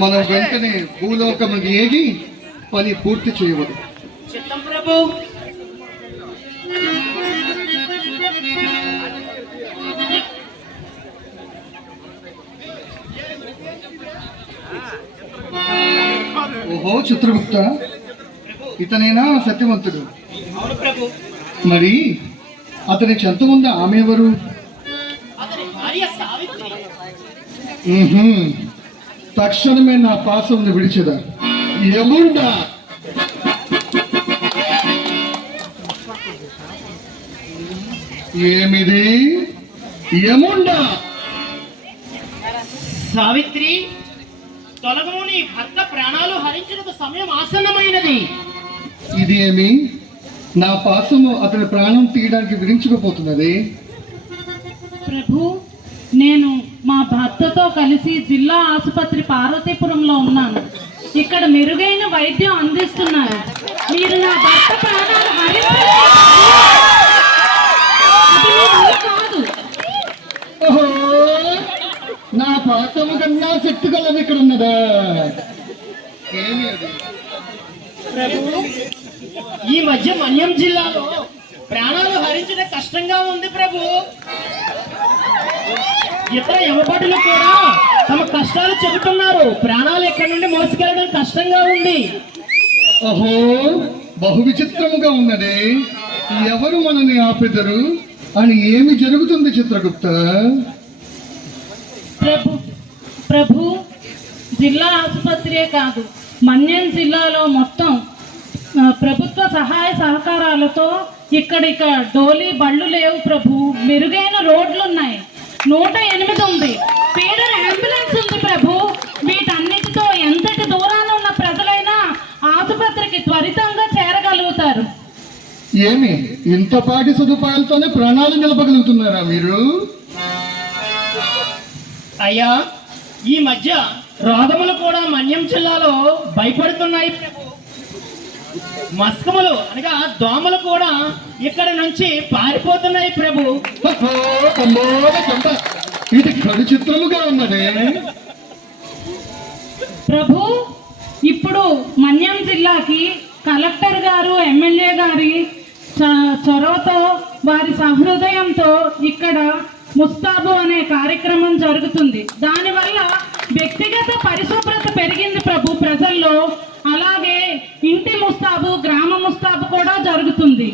మనం వెంటనే భూలోకమును ఏగి పని పూర్తి చేయవదు. చిత్తం ప్రభు. ఓహో చిత్రగుప్త, ఇతనేనా సత్యవంతుడు? అవును ప్రభు. మరి అతని చెంత ఉన్న ఆమె ఎవరు? అతని భార్య సావిత్రి. తక్షణమే నా పాసమును విడిచెదా. యముండా, ఏమిది? యముండా, సావిత్రి తొలగము, నీ భర్త ప్రాణాలు హరించిన సమయం ఆసన్నమైనది. ఇది ఏమి? నా పాసము అతని ప్రాణం తీయడానికి విరించుకుపోతున్నది. ప్రభు, నేను మా భర్తతో కలిసి జిల్లా ఆసుపత్రి పార్వతీపురంలో ఉన్నాను. ఇక్కడ మెరుగైన వైద్యం అందిస్తున్నారు. మీరు నా భర్త ప్రాణాలు కాదు. ఓహో, నా పాసము కన్నా చెట్టు కలం ఇక్కడ ఉన్నదా? ఏమి అది? ప్రభు, ఈ మధ్య మన్యం జిల్లాలో ప్రాణాలు హరించడం కష్టంగా ఉంది ప్రభు. ఇతర యమభటులు కూడా తమ కష్టాలు చెబుతున్నారు. ప్రాణాలు ఎక్కడి నుండి మోసుకెళ్ళడం కష్టంగా ఉంది. ఓహో, బహు విచిత్రముగా ఉన్నది. ఎవరు మనని ఆపెదరు అని ఏమి జరుగుతుంది చిత్రగుప్త? ప్రభు, జిల్లా ఆసుపత్రియే కాదు, మన్యం జిల్లాలో మొత్తం ప్రభుత్వ సహాయ సహకారాలతో ఇక్కడిక డోలీ బళ్ళు లేవు ప్రభు. మెరుగైన రోడ్లు ఉన్నాయి. 108 ఉంది. ఫీడర్ అంబులెన్స్ ఉంది ప్రభు. వీటన్నిటితో ఎంతటి దూరాన ఉన్న ప్రజలైనా ఆసుపత్రికి త్వరితంగా చేరగలుగుతారు. ఏమి ఇంతపాటి సదుపాయాలతోనే ప్రాణాలు నిలపగలుగుతున్నారా మీరు? అయ్యా, ఈ మధ్య రోగములు కూడా మన్యం జిల్లాలో భయపడుతున్నాయి ప్రభు. మస్కములు అనగా దోమలు కూడా ఇక్కడ నుంచి పారిపోతున్నాయి ప్రభు. ఇది కడు చిత్రముగా ఉన్నది ప్రభు. ఇప్పుడు మన్యం జిల్లాకి కలెక్టర్ గారు, ఎమ్మెల్యే గారి చొరవతో, వారి సహృదయంతో ఇక్కడ ముస్తాబు అనే కార్యక్రమం జరుగుతుంది. దానివల్ల వ్యక్తిగత పరిశుభ్రత పెరిగింది ప్రభు ప్రజల్లో. అలాగే ఇంటి ముస్తాబు, గ్రామ ముస్తాబు కూడా జరుగుతుంది.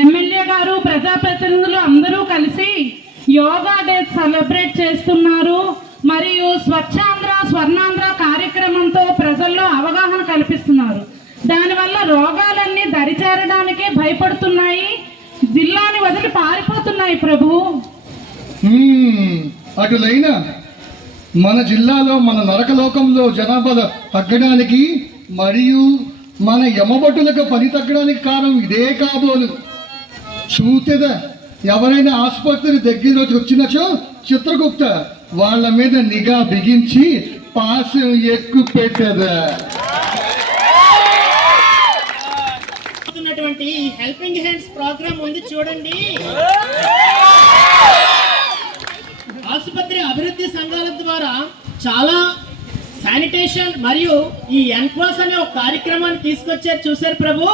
ఎమ్మెల్యే గారు, ప్రజాప్రతినిధులు అందరూ కలిసి యోగా డే సెలబ్రేట్ చేస్తున్నారు. మరియు స్వచ్ఛాంధ్ర, స్వర్ణాంధ్ర కార్యక్రమంతో ప్రజల్లో అవగాహన కల్పిస్తున్నారు. దానివల్ల రోగాలన్నీ దరిచేరడానికే భయపడుతున్నాయి. జిల్లాని వదిలి పారిపోతున్నాయి ప్రభు. అటులైనా మన జిల్లాలో, మన నరకలోకంలో జనాభా తగ్గడానికి మరియు మన యమభటులకు పని తగ్గడానికి కారణం ఇదే కాబోలు. చూతేదా, ఎవరైనా ఆసుపత్రి దగ్గరలోకి వచ్చినచో చిత్రగుప్త వాళ్ళ మీద నిఘా బిగించి పాసం ఎక్కువ పెట్టదా. హెల్పింగ్ హ్యాండ్స్ ప్రోగ్రామ్ ఉంది చూడండి. ఆసుపత్రి అభివృద్ధి సంఘాల ద్వారా చాలా శానిటేషన్ మరియు ఈ ఎన్క్వాస్ అనే ఒక కార్యక్రమాన్ని తీసుకొచ్చారు, చూశారు ప్రభు.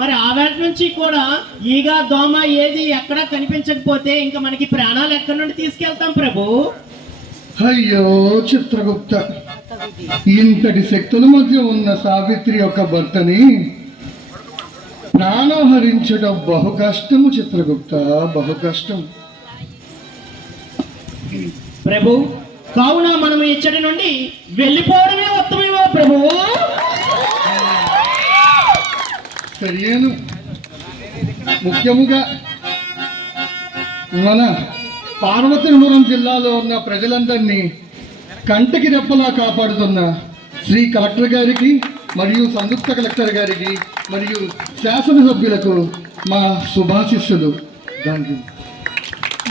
మరి ఆ వేట నుంచి కూడా ఈగ, దోమ ఏది ఎక్కడా కనిపించకపోతే ఇంకా మనకి ప్రాణాలు ఎక్కడి నుండి తీసుకెళ్తాం ప్రభు. అయ్యో చిత్రగుప్త, ఇంతటి శక్తుల మధ్య ఉన్న సావిత్రి యొక్క భర్తని ప్రాణం హరించడం బహు కష్టము చిత్రగుప్త, బహు కష్టం ప్రభు. కావున మనం ఇచ్చటి నుండి వెళ్ళిపోవడమే ఉత్తమమేమో ప్రభు. సరియేను. ముఖ్యముగా మన పార్వతీపురం జిల్లాలో ఉన్న ప్రజలందరినీ కంటికి రెప్పలా కాపాడుతున్న శ్రీ కలెక్టర్ గారికి మరియు సంయుక్త కలెక్టర్ గారికి మరియు శాసనసభ్యులకు మా శుభాశిస్సులు. Thank you.